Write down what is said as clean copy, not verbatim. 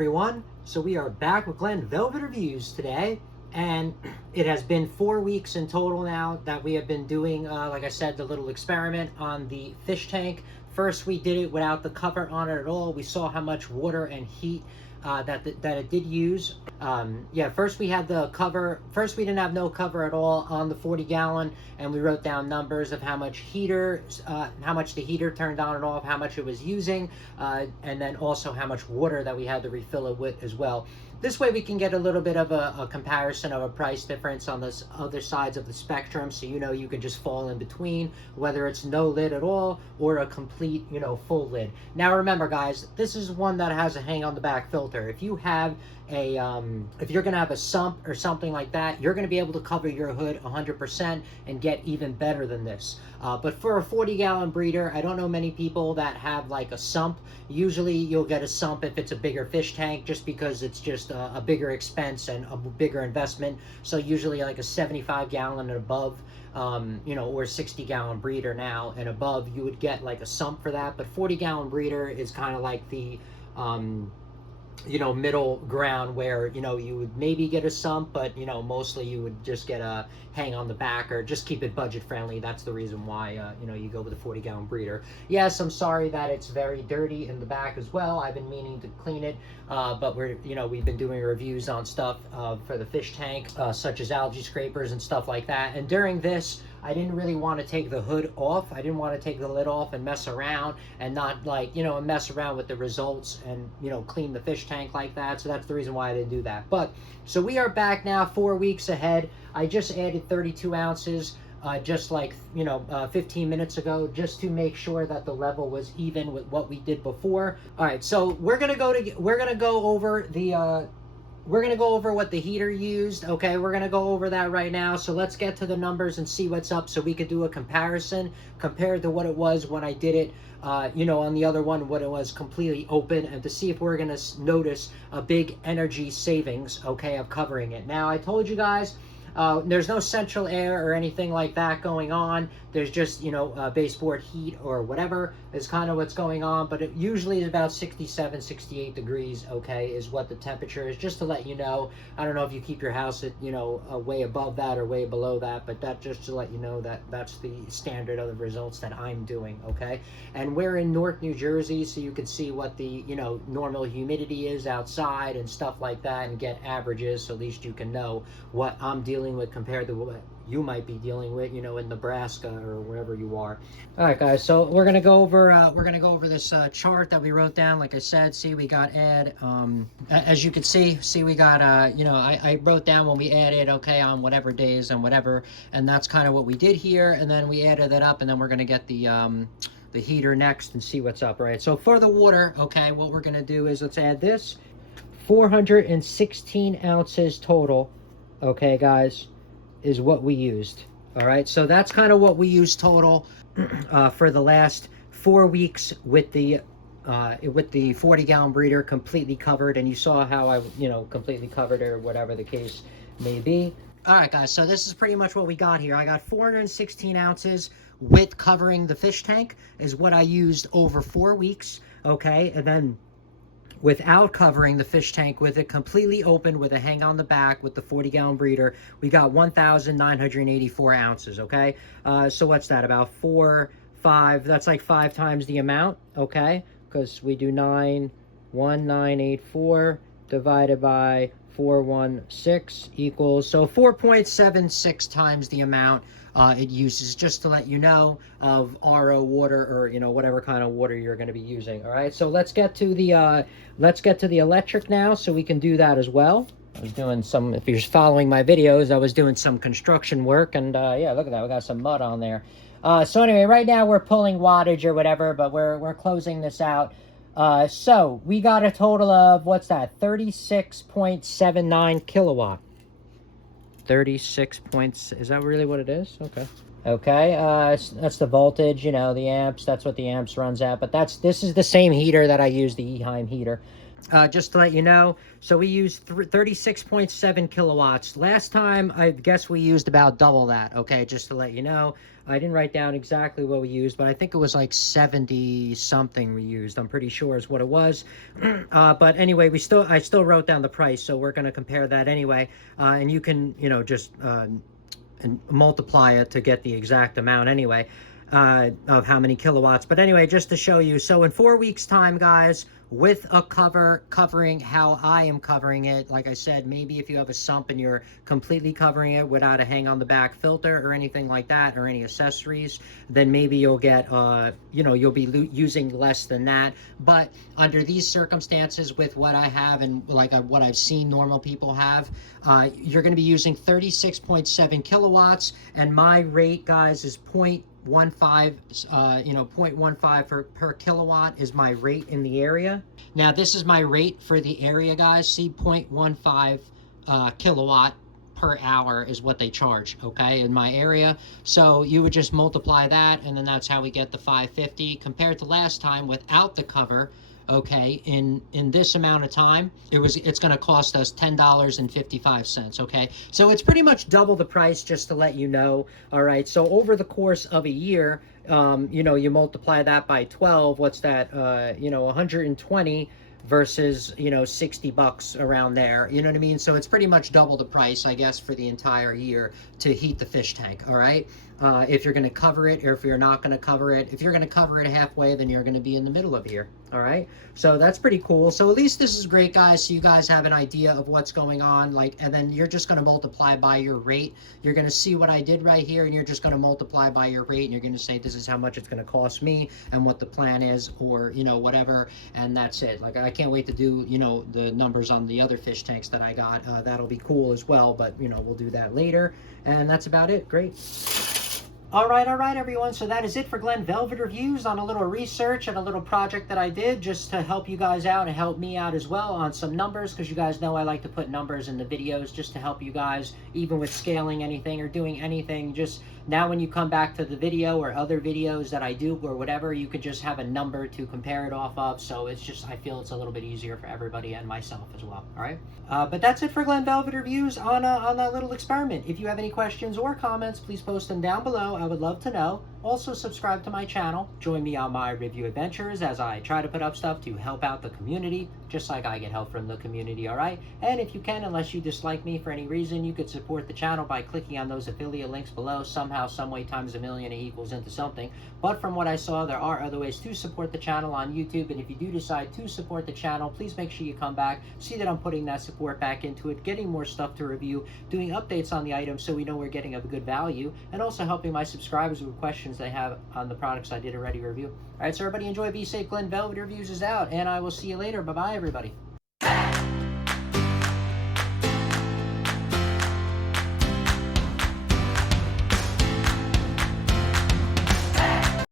everyone. So we are back with Glen Velvet Reviews today, and it has been 4 weeks in total now that we have been doing, like I said, the little experiment on the fish tank. First, we did it without the cover on it at all. We saw how much water and heat that it did use. First we had the cover. First we didn't have no cover at all on the 40 gallon, and we wrote down numbers of how much the heater turned on and off, how much it was using, and then also how much water that we had to refill it with as well. This way we can get a little bit of a comparison of a price difference on the other sides of the spectrum, so you can just fall in between, whether it's no lid at all or a complete, full lid. Now remember guys, this is one that has a hang on the back filter. If you have if you're going to have a sump or something like that, you're going to be able to cover your hood 100% and get even better than this. But for a 40 gallon breeder, I don't know many people that have like a sump. Usually you'll get a sump if it's a bigger fish tank, just because it's just a bigger expense and a bigger investment. So usually like a 75 gallon and above, or 60 gallon breeder now and above, you would get like a sump for that. But 40 gallon breeder is kind of like the middle ground where you would maybe get a sump, but mostly you would just get a hang on the back, or just keep it budget friendly. That's the reason why you go with a 40 gallon breeder. Yes, I'm sorry that it's very dirty in the back as well. I've been meaning to clean it, but we've been doing reviews on stuff for the fish tank, such as algae scrapers and stuff like that. And during this, I didn't really want to take the hood off. I didn't want to take the lid off and mess around and not mess around with the results and clean the fish tank like that. So that's the reason why I didn't do that. But so we are back now 4 weeks ahead. I just added 32 ounces just like 15 minutes ago, just to make sure that the level was even with what we did before. All right, so we're gonna go over what the heater used. Okay, we're gonna go over that right now. So let's get to the numbers and see what's up, so we could do a comparison compared to what it was when I did it on the other one, when it was completely open, and to see if we're gonna notice a big energy savings, okay, of covering it. Now I told you guys, there's no central air or anything like that going on. There's just, baseboard heat or whatever is kind of what's going on. But it usually is about 67, 68 degrees, okay, is what the temperature is, just to let you know. I don't know if you keep your house at, way above that or way below that, but that just to let you know that that's the standard of the results that I'm doing, okay? And we're in North New Jersey, so you can see what the, normal humidity is outside and stuff like that, and get averages, so at least you can know what I'm dealing with compared to what you might be dealing with, in Nebraska or wherever you are. All right, guys. So we're gonna go over this chart that we wrote down. Like I said, see, we got as you can see we got I wrote down when we added, okay, on whatever days and whatever, and that's kind of what we did here. And then we added that up, and then we're gonna get the heater next and see what's up. Right. So for the water, okay, what we're gonna do is let's add this 416 ounces total. Okay, guys, is what we used. All right, so that's kind of what we used total for the last 4 weeks with the 40 gallon breeder completely covered. And you saw how I completely covered, or whatever the case may be. All right, guys, so this is pretty much what we got here. I got 416 ounces with covering the fish tank is what I used over 4 weeks. Okay, and then without covering the fish tank, with it completely open with a hang on the back with the 40 gallon breeder, we got 1,984 ounces. Okay, so what's that, about 5, that's like 5 times the amount, okay, because we do 1984 divided by 416 equals, so 4.76 times the amount it uses, just to let you know, of RO water, or whatever kind of water you're going to be using. All right, so let's get to the electric now, so we can do that as well. I was doing some, if you're following my videos, I was doing some construction work, and yeah, look at that, we got some mud on there. So anyway, right now we're pulling wattage or whatever, but we're closing this out. So we got a total of, what's that, 36.79 kilowatt. 36 points, is that really what it is? Okay, that's the voltage, the amps, that's what the amps runs at. But this is the same heater that I use, the Eheim heater. just to let you know, so we used 36.7 kilowatts. Last time, I guess we used about double that, okay, just to let you know. I didn't write down exactly what we used, but I think it was like 70 something we used. I'm pretty sure is what it was. But anyway, I still wrote down the price, so we're going to compare that anyway. And you can, just and multiply it to get the exact amount anyway, of how many kilowatts. But anyway, just to show you, so in 4 weeks time, guys, with a covering how I am covering it, like I said, maybe if you have a sump and you're completely covering it without a hang on the back filter or anything like that, or any accessories, then maybe you'll get you'll be using less than that. But under these circumstances, with what I have and like what I've seen normal people have, you're going to be using 36.7 kilowatts, and my rate, guys, is 0.15, 0.15 per kilowatt is my rate in the area. Now, this is my rate for the area, guys. See, 0.15 kilowatt per hour is what they charge, okay, in my area. So you would just multiply that, and then that's how we get the 550 compared to last time without the cover. Okay, in this amount of time, it's going to cost us $10.55. Okay, so it's pretty much double the price, just to let you know. All right, so over the course of a year, you multiply that by 12. What's that? 120 versus 60 bucks around there, you know what I mean? So it's pretty much double the price, I guess, for the entire year to heat the fish tank. All right, if you're going to cover it, or if you're not going to cover it. If you're going to cover it halfway, then you're going to be in the middle of here. All right, so that's pretty cool. So at least this is great, guys, so you guys have an idea of what's going on, and then you're just going to multiply by your rate. You're going to see what I did right here, and you're just going to multiply by your rate, and you're going to say this is how much it's going to cost me and what the plan is, or whatever, and that's it. Like, I can't wait to do the numbers on the other fish tanks that I got. That'll be cool as well, but we'll do that later. And that's about it. Great. All right, everyone. So that is it for Glen Velvet Reviews on a little research and a little project that I did just to help you guys out and help me out as well on some numbers, because you guys know I like to put numbers in the videos just to help you guys, even with scaling anything or doing anything. Just now when you come back to the video or other videos that I do or whatever, you could just have a number to compare it off of. So it's just, I feel it's a little bit easier for everybody and myself as well. All right. But that's it for Glen Velvet Reviews on that little experiment. If you have any questions or comments, please post them down below. I would love to know. Also, subscribe to my channel. Join me on my review adventures as I try to put up stuff to help out the community, just like I get help from the community, all right? And if you can, unless you dislike me for any reason, you could support the channel by clicking on those affiliate links below. Somehow, some way, times a million, it equals into something. But from what I saw, there are other ways to support the channel on YouTube. And if you do decide to support the channel, please make sure you come back, see that I'm putting that support back into it, getting more stuff to review, doing updates on the items so we know we're getting a good value, and also helping my subscribers with questions they have on the products I did already review. All right, so everybody enjoy, be safe. Glen Velvet Reviews is out, and I will see you later. Bye-bye, everybody.